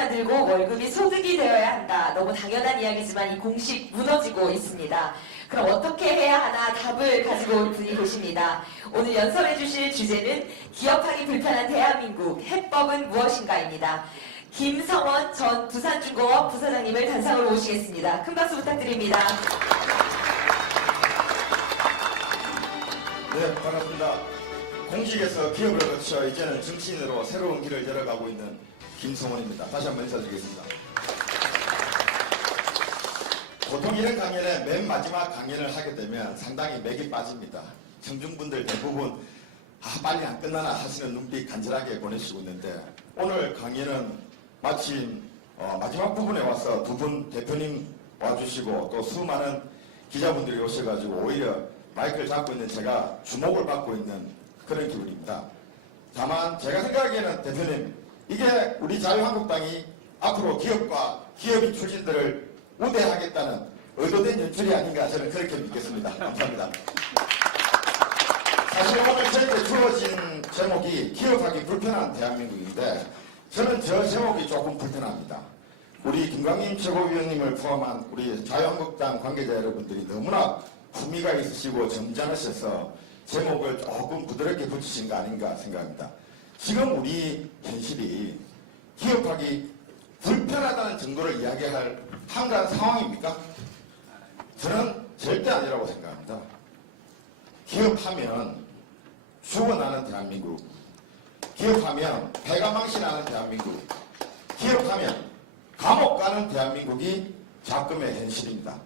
만들고 월급이 소득이 되어야 한다. 너무 당연한 이야기지만 이 공식 무너지고 있습니다. 그럼 어떻게 해야 하나 답을 가지고 온 분이 계십니다. 오늘 연설해 주실 주제는 기업하기 불편한 대한민국 해법은 무엇인가입니다. 김성원 전 부산중공업 부사장님을 단상으로 모시겠습니다. 큰 박수 부탁드립니다. 네, 반갑습니다. 공직에서 기업을 거쳐 이제는 정치인으로 새로운 길을 열어가고 있는 김성원입니다. 다시 한번 인사드리겠습니다. 보통 이런 강연에 맨 마지막 강연을 하게 되면 상당히 맥이 빠집니다. 청중분들 대부분 아, 빨리 안 끝나나 하시는 눈빛 간절하게 보내시고 있는데 오늘 강연은 마침 어, 마지막 부분에 와서 두 분 대표님 와주시고 또 수많은 기자분들이 오셔가지고 오히려 마이크를 잡고 있는 제가 주목을 받고 있는 그런 기분입니다. 다만 제가 생각하기에는 대표님 이게 우리 자유한국당이 앞으로 기업과 기업인 출신들을 우대하겠다는 의도된 연출이 아닌가 저는 그렇게 믿겠습니다. 감사합니다. 사실 오늘 저에게 주어진 제목이 기업하기 불편한 대한민국인데 저는 저 제목이 조금 불편합니다. 우리 김광림 최고위원님을 포함한 우리 자유한국당 관계자 여러분들이 너무나 품위가 있으시고 점잖으셔서 제목을 조금 부드럽게 붙이신 거 아닌가 생각합니다. 지금 우리 현실이 기업하기 불편하다는 정도를 이야기할 한가한 상황입니까? 저는 절대 아니라고 생각합니다. 기업하면 죽어나는 대한민국, 기업하면 배가 망신하는 대한민국, 기업하면 감옥 가는 대한민국이 작금의 현실입니다.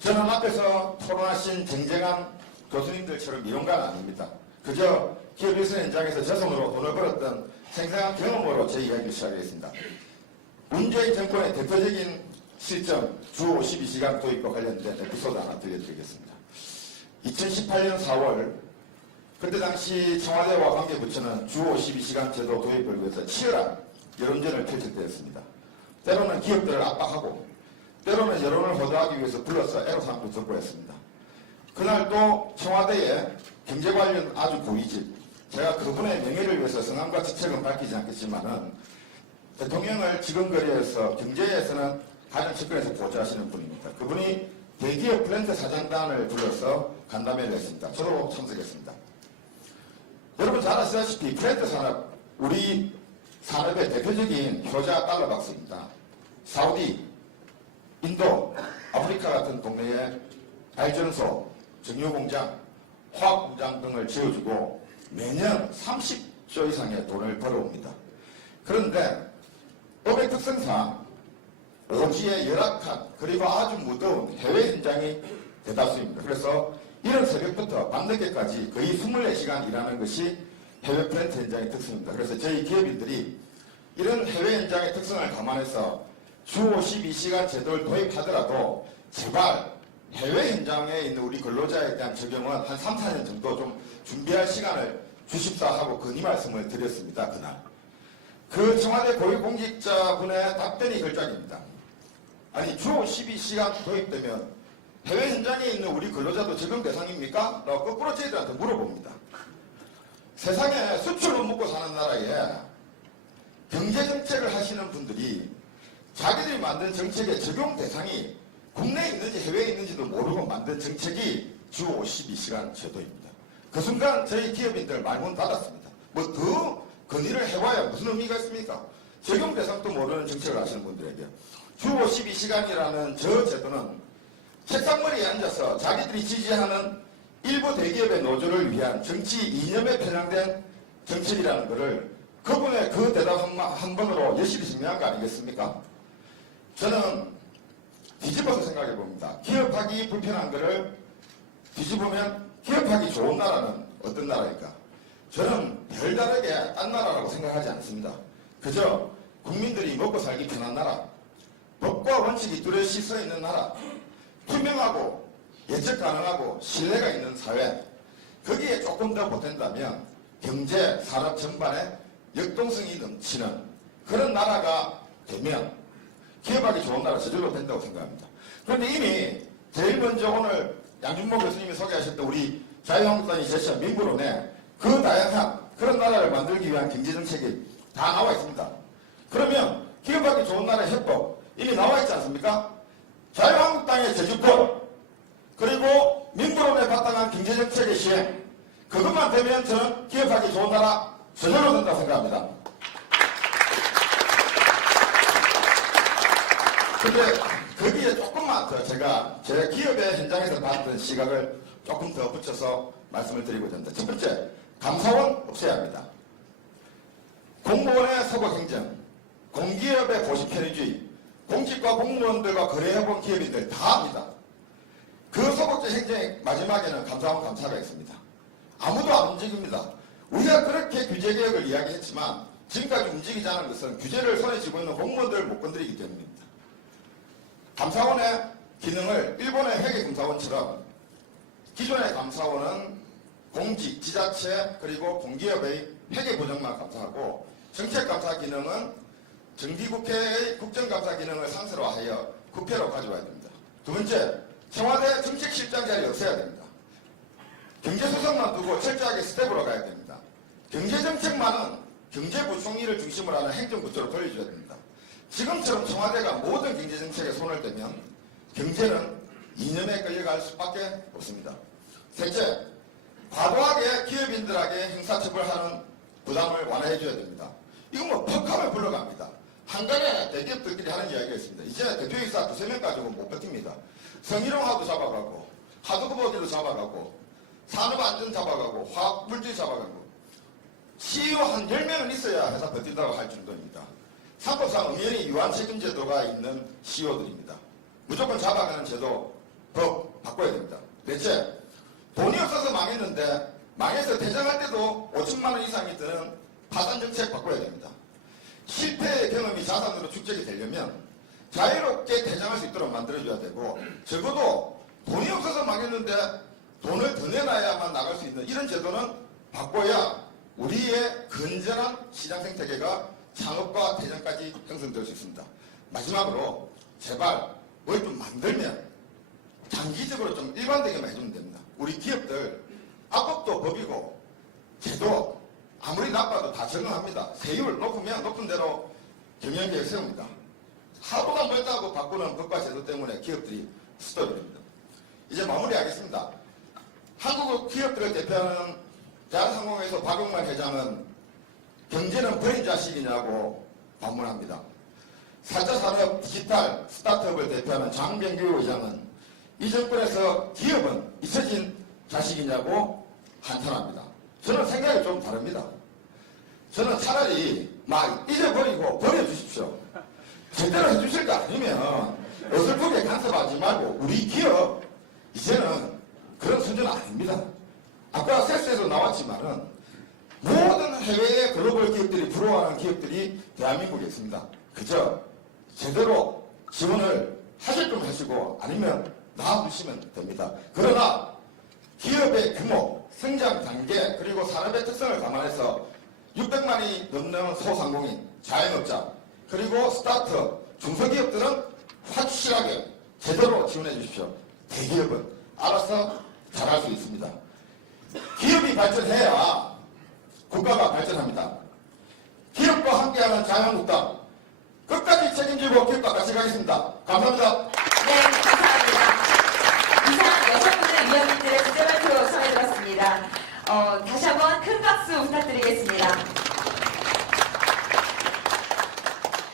저는 앞에서 토론하신 쟁쟁한 교수님들처럼 이론가는 아닙니다. 그저 기업 일선 현장에서 제 손으로 돈을 벌었던 생생한 경험으로 제 이야기를 시작하겠습니다. 문재인 정권의 대표적인 시점 주 52시간 도입과 관련된 에피소드 하나 들려드리겠습니다. 2018년 4월 그때 당시 청와대와 관계부처는 주 52시간 제도 도입을 위해서 치열한 여론전을 펼칠 때였습니다. 때로는 기업들을 압박하고 때로는 여론을 호도하기 위해서 불러서 애로사항도 듣고 했습니다. 그날 또 청와대의 경제 관련 아주 고위직 제가 그분의 명예를 위해서 성함과 지책은 밝히지 않겠지만은 대통령을 지금 거리에서 경제에서는 가장 측근에서 보좌하시는 분입니다. 그분이 대기업 플랜트 사장단을 불러서 간담회를 했습니다. 저도 참석했습니다. 여러분 잘 아시다시피 플랜트 산업 우리 산업의 대표적인 효자 달러 박스입니다. 사우디, 인도, 아프리카 같은 동네에 발전소, 정유공장, 화학공장 등을 지어주고 매년 30조 이상의 돈을 벌어옵니다. 그런데 업의 특성상 오지의 열악한 그리고 아주 무더운 해외 현장이 대다수입니다. 그래서 이런 새벽부터 밤늦게까지 거의 24시간 일하는 것이 해외 플랜트 현장의 특성입니다. 그래서 저희 기업인들이 이런 해외 현장의 특성을 감안해서 주 52시간 제도를 도입하더라도 제발 해외 현장에 있는 우리 근로자에 대한 적용은 한 3, 4년 정도 좀 준비할 시간을 주십사 하고 건의 말씀을 드렸습니다. 그날. 그 청와대 고위공직자분의 답변이 걸작입니다. 아니 주 52시간 도입되면 해외 현장에 있는 우리 근로자도 적용 대상입니까? 라고 거꾸로 저희들한테 물어봅니다. 세상에 수출로 먹고 사는 나라에 경제 정책을 하시는 분들이 자기들이 만든 정책의 적용 대상이 국내에 있는지 해외에 있는지도 모르고 만든 정책이 주 52시간 제도입니다. 그 순간 저희 기업인들 말문 닫았습니다. 뭐 더 건의를 해봐야 무슨 의미가 있습니까? 적용 대상도 모르는 정책을 하시는 분들에게 주 52시간이라는 저 제도는 책상머리에 앉아서 자기들이 지지하는 일부 대기업의 노조를 위한 정치 이념에 편향된 정책이라는 것을 그분의 그 대답 한, 마- 한 번으로 여실히 증명한 거 아니겠습니까? 저는 뒤집어서 생각해 봅니다. 기업하기 불편한 것을 뒤집으면 기업하기 좋은 나라는 어떤 나라일까? 저는 별다르게 딴 나라라고 생각하지 않습니다. 그저 국민들이 먹고 살기 편한 나라, 법과 원칙이 뚜렷이 써 있는 나라, 투명하고 예측 가능하고 신뢰가 있는 사회, 거기에 조금 더 보탠다면 경제, 산업 전반에 역동성이 넘치는 그런 나라가 되면 기업하기 좋은 나라 저절로 된다고 생각합니다. 그런데 이미 제일 먼저 오늘 양준모 교수님이 소개하셨던 우리 자유한국당이 제시한 민구론에 그 다양한 그런 나라를 만들기 위한 경제정책이 다 나와 있습니다. 그러면 기업하기 좋은 나라 협법 이미 나와 있지 않습니까? 자유한국당의 제주법 그리고 민주론에 바탕한 경제정책의 시행 그것만 되면 저는 기업하기 좋은 나라 저절로 된다고 생각합니다. 근데 거기에 조금만 더 제가 제 기업의 현장에서 봤던 시각을 조금 더 붙여서 말씀을 드리고자 합니다. 첫 번째, 감사원 없애야 합니다. 공무원의 소속 행정, 공기업의 고시 편의주의, 공직과 공무원들과 거래해본 기업인들 다 합니다. 그 소극적 행정의 마지막에는 감사원 감사가 있습니다. 아무도 안 움직입니다. 우리가 그렇게 규제 개혁을 이야기했지만 지금까지 움직이지 않은 것은 규제를 손에 쥐고 있는 공무원들을 못 건드리기 때문입니다. 감사원의 기능을 일본의 회계 감사원처럼 기존의 감사원은 공직, 지자체 그리고 공기업의 회계 보정만 감사하고 정책 감사 기능은 정기국회의 국정감사 기능을 상세로 하여 국회로 가져와야 됩니다. 두 번째, 청와대 정책실장 자리 없애야 됩니다. 경제수석만 두고 철저하게 스텝으로 가야 됩니다. 경제정책만은 경제부총리를 중심으로 하는 행정부처로 돌려줘야 됩니다. 지금처럼 청와대가 모든 경제 정책에 손을 대면 경제는 이념에 끌려갈 수밖에 없습니다. 셋째, 과도하게 기업인들에게 형사처벌하는 부담을 완화해줘야 됩니다. 이건 뭐 퍽하면 불러갑니다. 한간에 대기업들끼리 하는 이야기가 있습니다. 이제 대표이사 두세 명 가지고 못 버팁니다. 성희롱하도 잡아가고 하드코버기도 잡아가고 산업안전 잡아가고 화학물질 잡아가고 CEO 한 10명은 있어야 회사 버틴다고 할 정도입니다. 상법상 엄연히 유한 책임 제도가 있는 CEO들입니다. 무조건 잡아가는 제도, 법 바꿔야 됩니다. 넷째, 돈이 없어서 망했는데 망해서 대장할 때도 5천만 원 이상이 드는 파산 정책 바꿔야 됩니다. 실패의 경험이 자산으로 축적이 되려면 자유롭게 대장할 수 있도록 만들어줘야 되고 적어도 돈이 없어서 망했는데 돈을 더 내놔야만 나갈 수 있는 이런 제도는 바꿔야 우리의 건전한 시장 생태계가 창업과 대전까지 형성될 수 있습니다. 마지막으로 제발 뭘 좀 만들면 장기적으로 좀 일관되게만 해주면 됩니다. 우리 기업들 합법도 법이고 제도 아무리 나빠도 다 적응합니다. 세율 높으면 높은 대로 경영계획 세웁니다. 하루가 멀다고 바꾸는 법과 제도 때문에 기업들이 스톱이 됩니다. 이제 마무리하겠습니다. 한국 기업들을 대표하는 대한항공에서 박용만 회장은 경제는 버린 자식이냐고 반문합니다. 4차 산업 디지털 스타트업을 대표하는 장병규 의장은 이 정권에서 기업은 잊혀진 자식이냐고 한탄합니다. 저는 생각이 좀 다릅니다. 저는 차라리 막 잊어버리고 버려주십시오. 제대로 해주실 거 아니면 어설프게 간섭하지 말고 우리 기업 이제는 그런 수준은 아닙니다. 아까 세스에서 나왔지만은 모든 해외의 글로벌 기업들이 부러워하는 기업들이 대한민국에 있습니다. 그저 제대로 지원을 하실 건 하시고 아니면 놔두시면 됩니다. 그러나 기업의 규모, 성장 단계 그리고 산업의 특성을 감안해서 600만이 넘는 소상공인, 자영업자 그리고 스타트업, 중소기업들은 확실하게 제대로 지원해 주십시오. 대기업은 알아서 잘할 수 있습니다. 기업이 발전해야 국가가 발전합니다. 기업과 함께하는 자유한국당 끝까지 책임지고 기업과 같이 가겠습니다. 감사합니다.